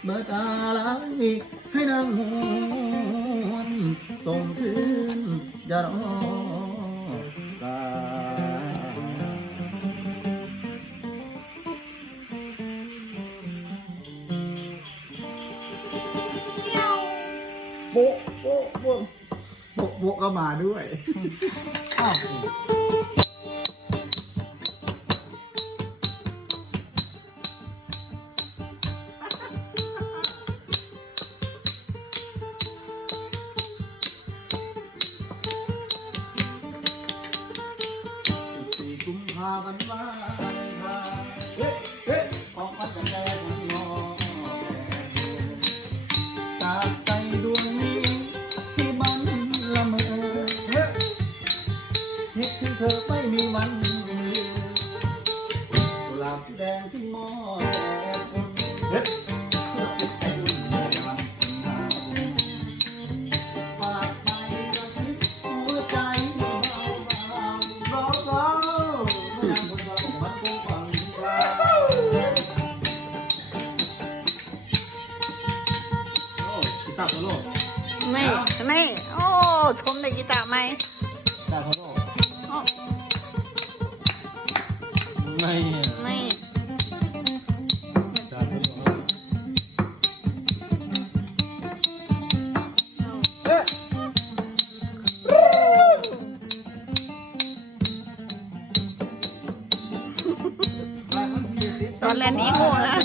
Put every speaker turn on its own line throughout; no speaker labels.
เบิดอะไรให้นางหวนส่งคืนอย่ารอสายโบ๊ะโบ๊ะโบ๊ะโบ๊ะโบ๊ะก็มาด้วยอ้าวกุมภาพันธ์วันพาเฮ้เฮ้ออกมาจากใจของน้องจากใจดวงนี้ที่มันละเมอเฮ้คิดถึงเธอไม่มีวันลืมกุหลาบแดงที่มอแดงเฮ้ฝากไปกระซิบหัวใจเบาๆร้องๆเมื่อยามคนเรามันคงฟังกลากีตาร์โซโล่
ไม่โอ้ชมในกีตาร์ไหม
กีตาร์โซโล่
โอ้
ไม่
กีตาร์โซโล่
เอ๊ะ
ตอนแรกนี้โง่นะ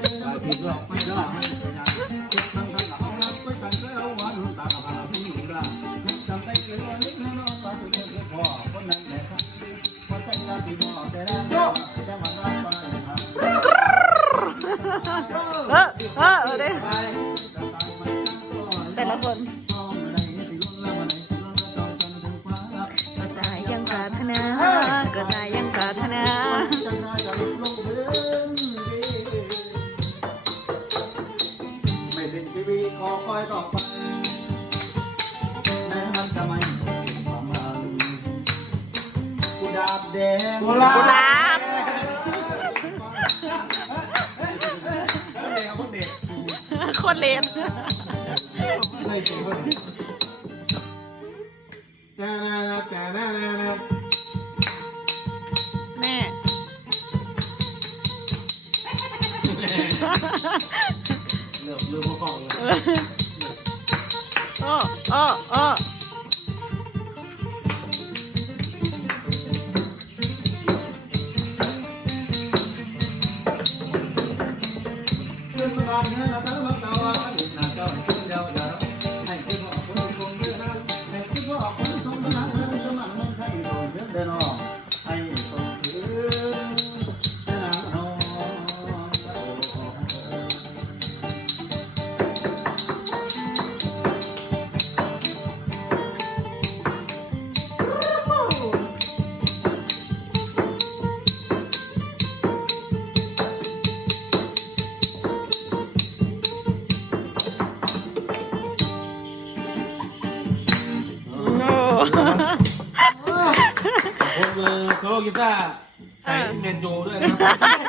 ได้แต่ละคนก็ตายยังปรารถนาก็ตายยังปรารถนา
ไม่สิ้นชีวิตขอคอยต่อไปแม้มันจะไม่เป็นความหวังกุหลาบแดง
กุหลาบโคตรเลน
ใส่ตัว
แม่
เริ่มพวกกล้องเลย
โอ้
คนมือโซโล่กีตาร์ใส่แมนจูด้วยนะ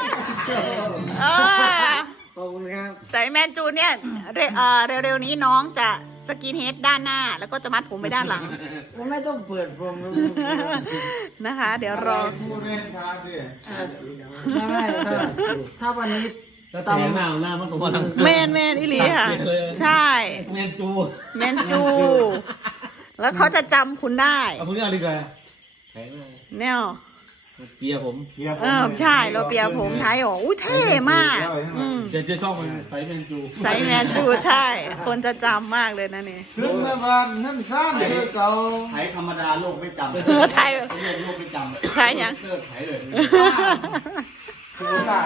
ขอบคุณครับ
ใส่แมนจูเนี่ยเร็วๆนี้น้องจะสกินเฮดด้านหน้าแล้วก็จะมัดผมไปด้านหลัง
ไม่ต้องเปิดผม
นะคะ เดี๋ยวรอ
พูดเรื่องช้าดิ
ไม่ถ้าวันนี้
ตำหน้ามันสมบูรณ์
แมนอิลีค่ะ ใช่
แมนจู
แมนจู แล้วเขาจะจำคุณได้
เอาพวกนี้เอาดีกว่า
แนว
เปียผม
ใช่เราเปียผมไทยอ๋ออุ้ยเท่มาก
จะชอบมันไซแมนจู
ไซแมนจูใช่ คนจะจำมากเลยนะเนี่ย
ขึ้นมาบ้านนั่นซ่านเลยเก่าไทยธรรมดาโลกไม่จำ
ไทย
โลกไม่จำ
ไทยยัง
ไทยเลยคือได้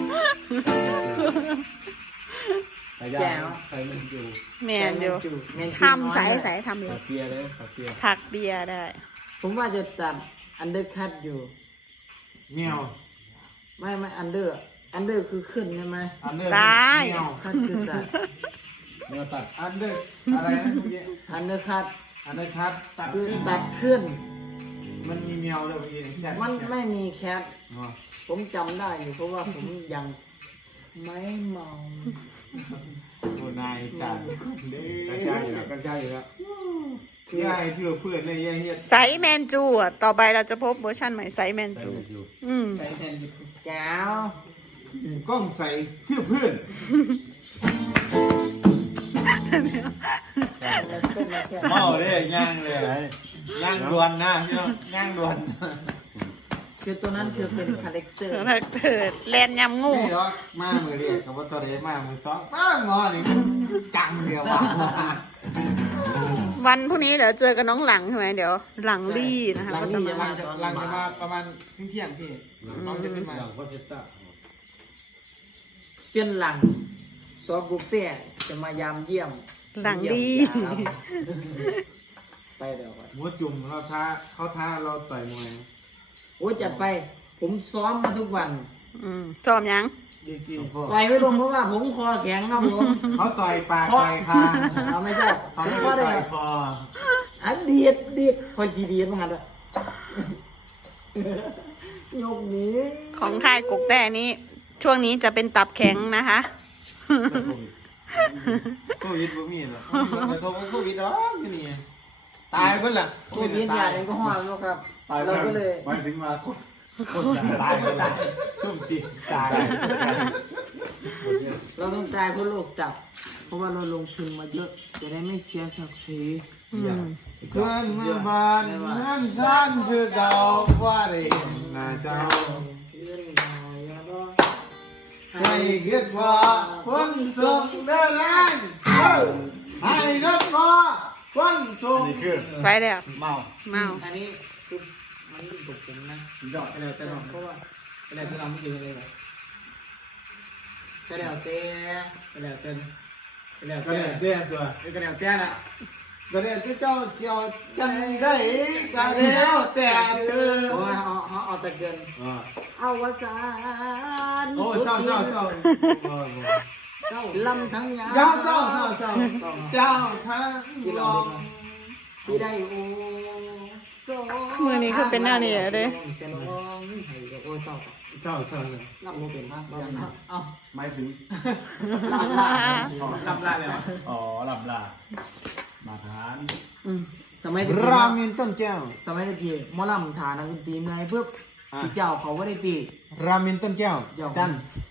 แจ๋วไซแมนจู
แมนอยู่ทำใส่ทำเลย
เปียเลยเปีย
ถักเบียร์ได้
ผมว่าจะจับอันเดอร์คัตอยู่
เมียว
ไม่อันเดอร์คือขึ้นใช่ไหม
ได้
คัตคือตัด
เมียวตัดอันเดอร์อะไรนะเมื่อกี้
อันเดอร์คัต
อันเดอร์คัตตัด
คือตัดขึ้น
มันมีเมียวเลยเมื่อกี้
มันไม่มีแคทผมจำได้อยู่เพราะว่าผมยังไม่เมา
โอ้นายจัดกันใจอยู่แล้วกันใจอยู่แล้วย่าให้เพื่อเพื่อนเลยย่าเฮ็ด
ไซส์แมนจูอ่ะต่อไปเราจะพบเวอร์ชันใหม่ไซส์แมนจู
ใส่แทนแก้ว
กล้องใส่เพื่อเพื่อน เมาเลยย่างเลยย่างดวนนะพี่น้องย่างดวน
คือตัวนั้นคือเป็นคาแรคเตอร์
นักเถิดแลนยำงู
นี่หรอกมามือเรียกกับว่าตัวเดมามือสองฟังหมอนี่จังเดียวว่า
วันพรุ่งนี้เดี๋ยวเจอกับน้องหลังใช่ไหมเดี๋ยวหลังลี่นะคะก็จะมา
หลังจะมาประมาณเที่ยงพี่น้องจะขึ้นมาเส้นหลังซอกุ๊กเต้จะมายามเยี่ยม
หลังลี่
ไปเดี๋ยวก่อน
หัวจุ่มเขาท้าเราต่อยมวย
โอ้จัดไป ผมซ้อมมาทุกวัน
สอบยัง
ต่อยไม่ลงเพราะว่าผมคอแข็งนะผม
เขาต่อยปากต่อยคาง
เอาไม่ใช่
เขาไม่
ก็
ได้
ได้
ต่อยคอ
อันเดียดคอยสีเดียดมั้งกันด้วยยกนี้
ของค่ายกกแต่นี้ ช่วงนี้จะเป็นตับแข็งนะคะ
โควิดบ่มีหรอกแต่โทรโควิดหรอกนี่ตายเพิ่นล่ะ
โควิดยาเองก็ห้ามแล้วครับ เราก็เลย
หมายถึงว่าคนจะตายก็ได้ซุ่มติตาย
เราต้องตายเพราะโรคจับ เพราะว่าเราลงทุนมาเยอะ จะได้ไม่เสียศักดิ์ศรี
เพื่อนเมื่อบานเมื่อนสั้นคือเก่าว่าได้เห็นหน้าเจ้า ให้เกิดว่าคนส่งเดินทางให้เกิดว่าคนส่งนี่คือ
ไปแล้ว
เมา
เมา
อันนี้คือมันเป็นตกผมนะ
ยอด
แต่แล้วแต่เราเพราะว่าแต่แล้วที่เราไม่ยืนเลยแบบแต่แล้วแต่แล้วแต่แล้ว
ก็
แต่
เนี่ยเตี้ยตัว
แต่แล้วแต่น่ะ
ก็เนี่ยที่เจ้าเชียวจังได้ก็แล้วแต่เธอ
โอ้ยเอาตะเกียงเอาวสาน
โอ้เศร้าเศร้าเศร้า
ลำทั้งยา
เจ้าเศร้าเศร้าเศร้าเจ้าทั้งลอง
สิได้โอโซ
มือนี้คือเป็นหน้านี่เหรอเด้
จะลองให้โอ้เจ้า
เศร้าเศร้าเลย
ลำโมเป็นมากบ้างนะเอา
หมายถึง
ลำลาเลย
อ๋อลำลามาทาน
สมัยตะ
รา
กี้
เมนต้นแก้ว
สมัยตะกี้หมอลำฐานนักดนตรีไงเพื่อที่เจ้าเขาว่าได้ตี
ราเมนต้นแก้ว
เจ้า
จัน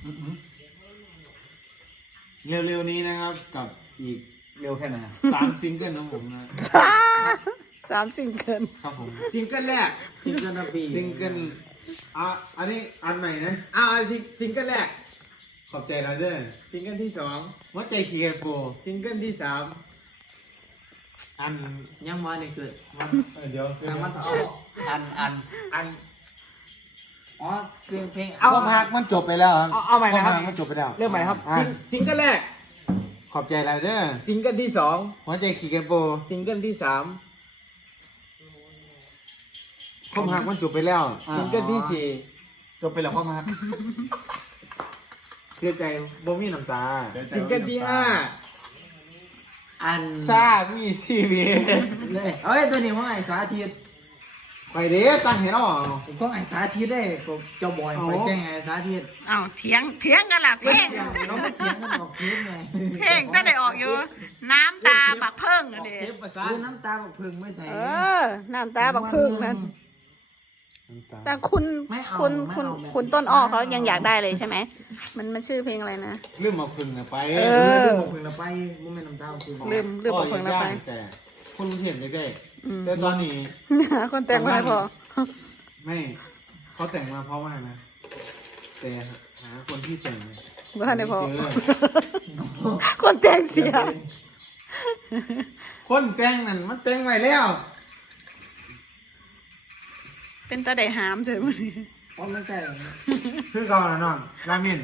เร็วๆนี้นะครับกับอีกเร็วแค่ไหน3 ซิงเกิลของผมนะ
สามสิ่งเกิน
ครับผม
ซิงเกิลแรกซิงเกิลนาปี
ซิงเกิลอันนี้อันใหม่นะ
เอาซิงเกิลแรก
ขอบใจนะเจ้
ซิงเกิลที่สอง
หัวใจเคียร์โปร
ซิงเกิลที่สาม
อัน
ยังมาในเกิด
เดี๋ยว
มันเอา
อัน
อ๋อเสียงเพลง
ความหักมันจบไปแล้วครับ
เอาใหม่นะครับ
วามหักมันจบไปแล้ว
เริ่มใหม่ครับ
อ่ะ
ซิงเกิลแรก
ขอบใจนะเจ้
ซิงเกิลที่สอง
หัวใจเคียร์โปร
ซิงเกิลที่สาม
ความหักมันจบไปแล้ว
ซิงเกิลที่สี่
จบไปแล้วความหักเสียใจบ่มีน้ำตา
ซิงเกิลที่ห้าอัน
ซามีชีวิต
เลยเอ้ยตัวนี้ว่าไอ้สาธิต
ไปเด้ตั้งให้เรา
ผมก็ไอ้สาธิตได้ผมเจ้าบอยไปแจ้งไอ้สาธิต
อ้าวเถียงกันล่ะเพลง
เราไม่เถียงกันออกคลิปไง
เพลงก็ได้ออกอยู่ น้ำตาบักเพิ่งนั่นเอง
คือน้ำตาแบบพึงไม่ใส่
น้ำตาบักเพิ่งนั่นแต่คุณ
ไม่เอา
คุณ
ไม่
คุณ
เอาแบบ
คุณต้นอ้อเขายังอยากได้เลยใช่ไหมมันชื่อเพลงอะไรนะ
ลืมมาพึ่งนะไป
เอ
พึงเราไปมุ้งไม่น้ำตาพึง
ลืมบักเพิ่งแล้วไป
แต่คนเห็นไม่ได้แต่ตอนนี้
คนแต่งมาให้พอ
ไม่เขาแต่งมาเพราะว่านะแต่หาคนที่แต่งเนี่ย
บ้านได้พอ
ไม่เจอ
คนแต่งเสีย
คนแต่งนั่นมันแต่งไว้แล้ว
เป็นตาได้หามเถอะมื้อนี้
อ๋อไม่ใช่
คือเก่านะน้องรามิน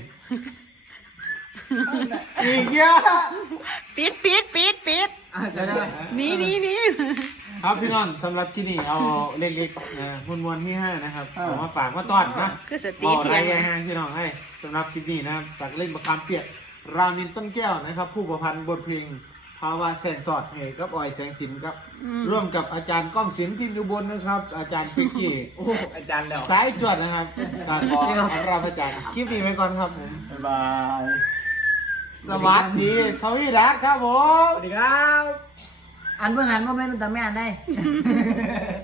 อีกเยอะ
ปิด
อาจจะได้
หนี
ครับพี่น้องสำหรับที่นี่เอาเล็กๆนะมวลที่5นะครับผมมาฝากมาต้อนนะ
คือส
บ
ตี
อก
เถี
อะไร
ยง
แห้งพี่น้องให้สำหรับคลิปนี้นะครับฝากเล่นประคำเปียกรามินต้นแก้วนะครับ ผู้ประพันธ์บทเพลงพภาวะแสงสอดให้กับออยแสงสินครับ
อืม
ร่วมกับอาจารย์ก้องศิลป์ที่อยู่บนนะครับ อาจารย์พิกกี้
โอ้อาจารย์แล้ว
สายจวดนะครับการขอรับอาจารย์คลิปนี้ไปก่อนครับผม
บ๊ายบาย
สวัสดีสวีดัสครับผม
สวัสดีครับ
อันเพิ่งหันมาแม่นแต่แม่อันได้